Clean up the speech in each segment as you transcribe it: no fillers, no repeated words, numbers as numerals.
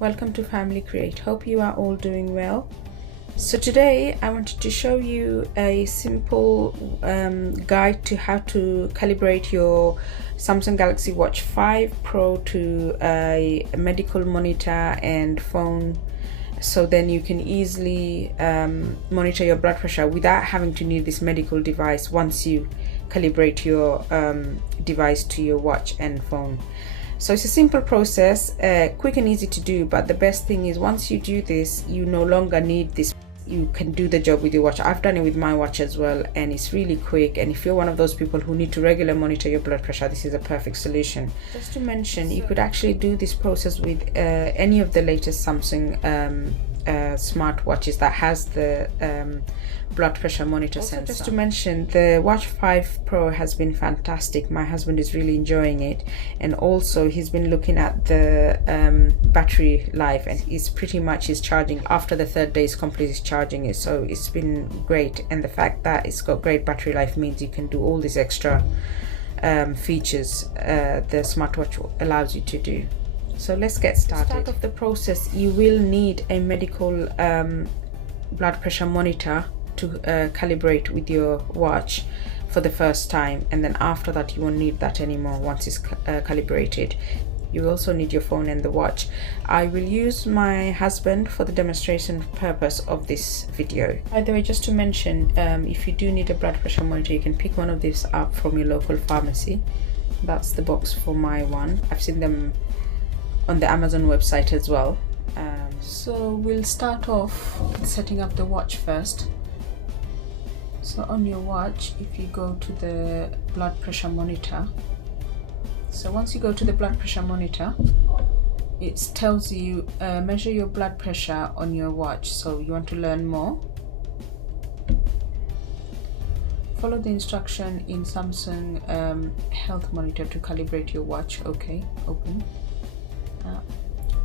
Welcome to Family Create. Hope you are all doing well. So today I wanted to show you a simple guide to how to calibrate your Samsung Galaxy Watch 5 Pro to a medical monitor and phone, so then you can easily monitor your blood pressure without having to need this medical device once you calibrate your device to your watch and phone. So it's a simple process, quick and easy to do, but the best thing is once you do this, you no longer need this. You can do the job with your watch. I've done it with my watch as well, and it's really quick. And if you're one of those people who need to regularly monitor your blood pressure, this is a perfect solution. Just to mention, you could actually do this process with any of the latest Samsung smartwatches that has the blood pressure monitor sensor. Just to mention, the Watch 5 Pro has been fantastic. My husband is really enjoying it, and also he's been looking at the battery life, and it's pretty much his charging after the third day is complete, is charging it. So it's been great, and the fact that it's got great battery life means you can do all these extra features the smartwatch allows you to do. So let's get started. To start off the process, you will need a medical blood pressure monitor to calibrate with your watch for the first time, and then after that you won't need that anymore once it's calibrated. You also need your phone and the watch. I will use my husband for the demonstration purpose of this video. By the way, just to mention, if you do need a blood pressure monitor, you can pick one of these up from your local pharmacy. That's the box for my one. I've seen them on the Amazon website as well. So we'll start off with setting up the watch first. So on your watch, if you go to the blood pressure monitor, so once you go to the blood pressure monitor, it tells you measure your blood pressure on your watch. So you want to learn more, follow the instruction in Samsung health monitor to calibrate your watch. Okay, open.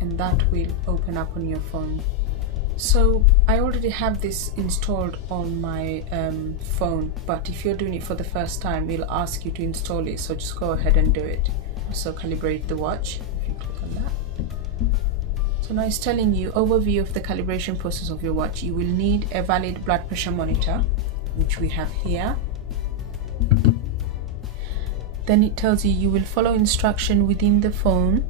And that will open up on your phone. So I already have this installed on my phone, but if you're doing it for the first time, we'll ask you to install it, so just go ahead and do it. So calibrate the watch, if you click on that. So now it's telling you overview of the calibration process of your watch. You will need a valid blood pressure monitor, which we have here. Then it tells you you will follow instruction within the phone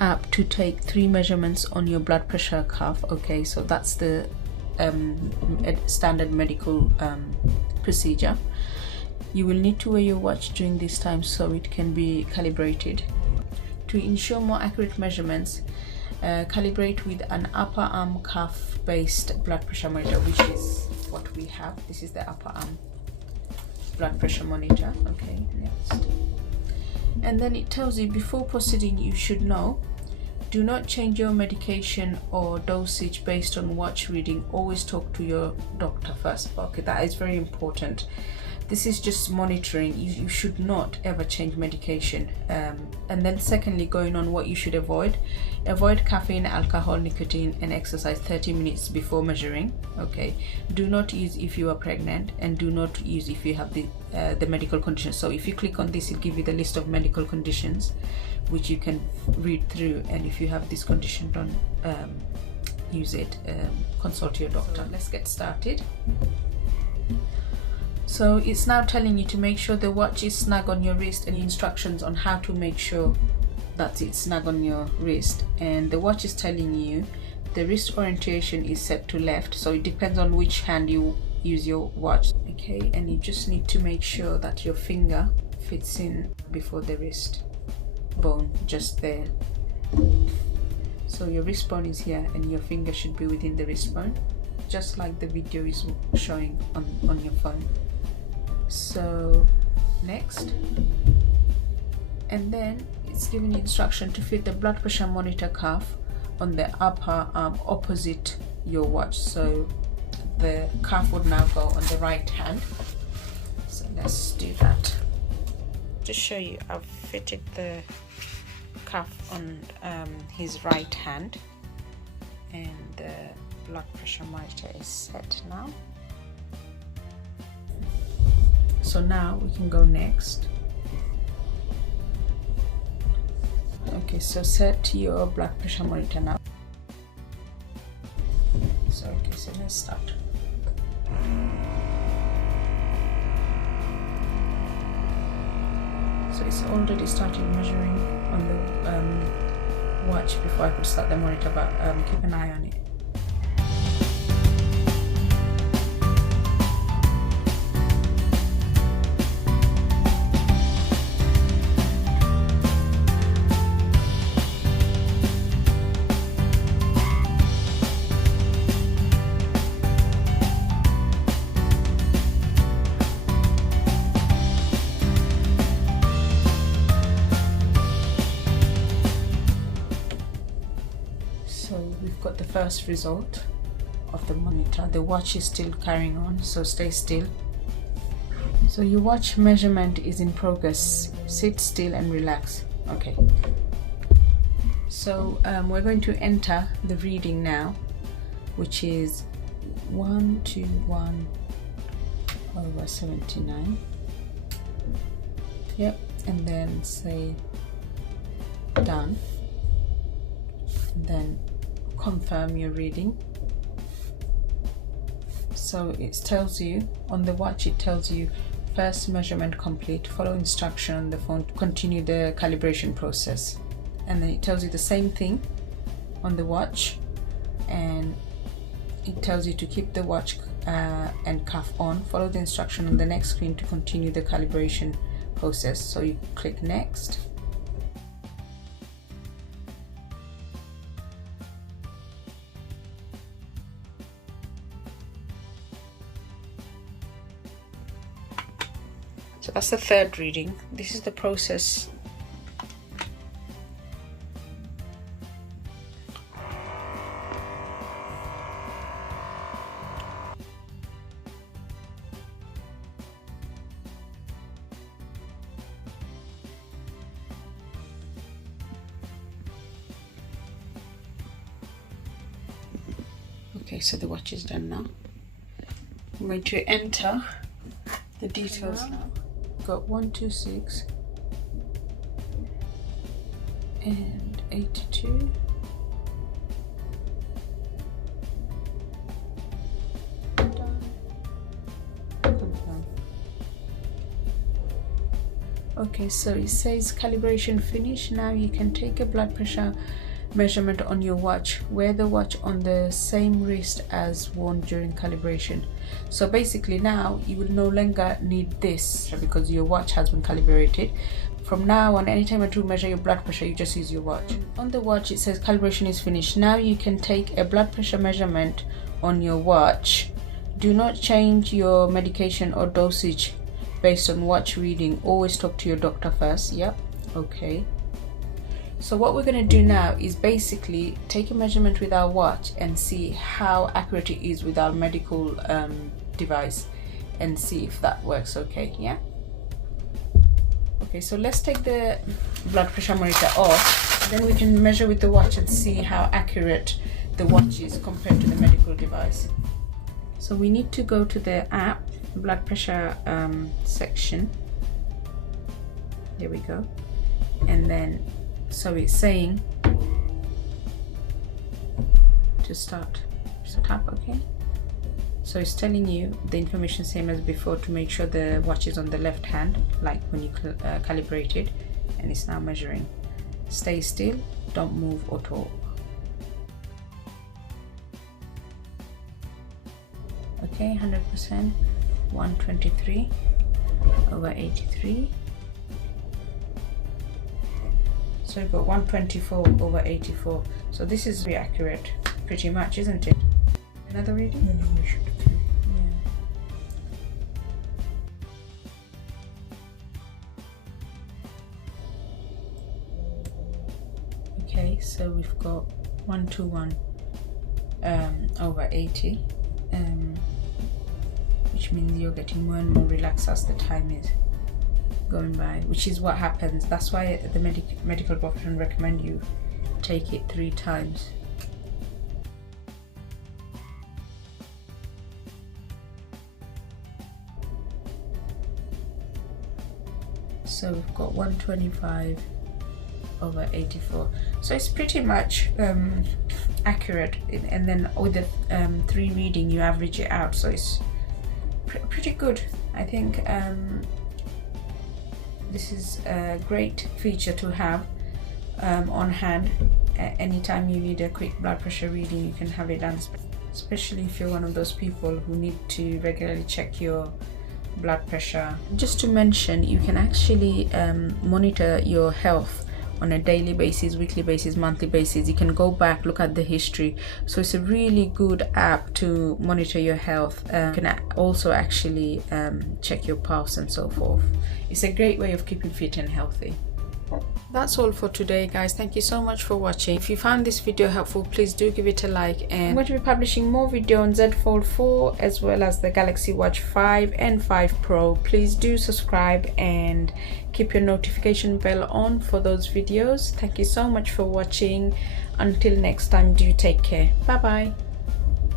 app to take 3 measurements on your blood pressure cuff. Okay, so that's the standard medical procedure. You will need to wear your watch during this time so it can be calibrated. To ensure more accurate measurements, calibrate with an upper arm cuff based blood pressure monitor, which is what we have. This is the upper arm blood pressure monitor. Okay, next. And then it tells you before proceeding, you should know: do not change your medication or dosage based on watch reading. Always talk to your doctor first. Okay, that is very important. This is just monitoring. You should not ever change medication. And then secondly, going on what you should avoid caffeine, alcohol, nicotine, and exercise 30 minutes before measuring. Okay, do not use if you are pregnant, and do not use if you have the medical conditions. So if you click on this, it'll give you the list of medical conditions which you can read through, and if you have this condition, don't use it. Consult your doctor. So let's get started. So it's now telling you to make sure the watch is snug on your wrist, and instructions on how to make sure that it's snug on your wrist. And the watch is telling you the wrist orientation is set to left, so it depends on which hand you use your watch. Okay, and you just need to make sure that your finger fits in before the wrist bone, just there. So your wrist bone is here, and your finger should be within the wrist bone, just like the video is showing on your phone. So next, and then it's giving you instruction to fit the blood pressure monitor cuff on the upper arm opposite your watch. So the cuff would now go on the right hand. So let's do that. To show you, I've fitted the cuff on his right hand, and the blood pressure monitor is set now. So now we can go next. Okay, so set your blood pressure monitor now. let's start. So it's already started measuring on the watch before I could start the monitor, but keep an eye on it. So we've got the first result of the monitor. The watch is still carrying on, so stay still. So your watch measurement is in progress. Sit still and relax. Okay. So we're going to enter the reading now, which is 121/79. Yep, and then say done. And then confirm your reading. So it tells you on the watch, it tells you first measurement complete, follow instruction on the phone to continue the calibration process, and then it tells you the same thing on the watch, and it tells you to keep the watch and cuff on, follow the instruction on the next screen to continue the calibration process. So you click next. So that's the third reading. This is the process. Okay, so the watch is done now. I'm going to enter the details now. Got 126 and 82. Done. Confirm. Okay, so it says calibration finished. Now you can take a blood pressure measurement on your watch. Wear the watch on the same wrist as worn during calibration. So basically now you will no longer need this because your watch has been calibrated. From now on, anytime you want to measure your blood pressure, you just use your watch. On the watch it says calibration is finished. Now you can take a blood pressure measurement on your watch. Do not change your medication or dosage based on watch reading. Always talk to your doctor first. Yep. Okay. So what we're going to do now is basically take a measurement with our watch and see how accurate it is with our medical device and see if that works. Okay, yeah? Okay, so let's take the blood pressure monitor off, then we can measure with the watch and see how accurate the watch is compared to the medical device. So we need to go to the app, blood pressure section. There we go. And then so it's saying to start up. Okay, so it's telling you the information same as before to make sure the watch is on the left hand like when you calibrate it, and it's now measuring. Stay still, don't move or talk. Okay, 100%, 123/83. So we've got 124/84. So this is very accurate, pretty much, isn't it? Another reading? No, we should. Yeah. Okay, so we've got 121/80, which means you're getting more and more relaxed as the time is going by, which is what happens. That's why the medical profession recommend you take it 3 times. So we've got 125/84. So it's pretty much accurate, and then with the 3 reading you average it out, so it's pretty good. I think this is a great feature to have on hand. Anytime you need a quick blood pressure reading, you can have it done, especially if you're one of those people who need to regularly check your blood pressure. Just to mention, you can actually monitor your health on a daily basis, weekly basis, monthly basis. You can go back, look at the history, so it's a really good app to monitor your health. You can also actually check your pulse and so forth. It's a great way of keeping fit and healthy. That's all for today, guys. Thank you so much for watching. If you found this video helpful, please do give it a like, and I'm going to be publishing more video on Z Fold 4 as well as the Galaxy Watch 5 and 5 Pro. Please do subscribe and keep your notification bell on for those videos. Thank you so much for watching. Until next time, do take care. Bye bye.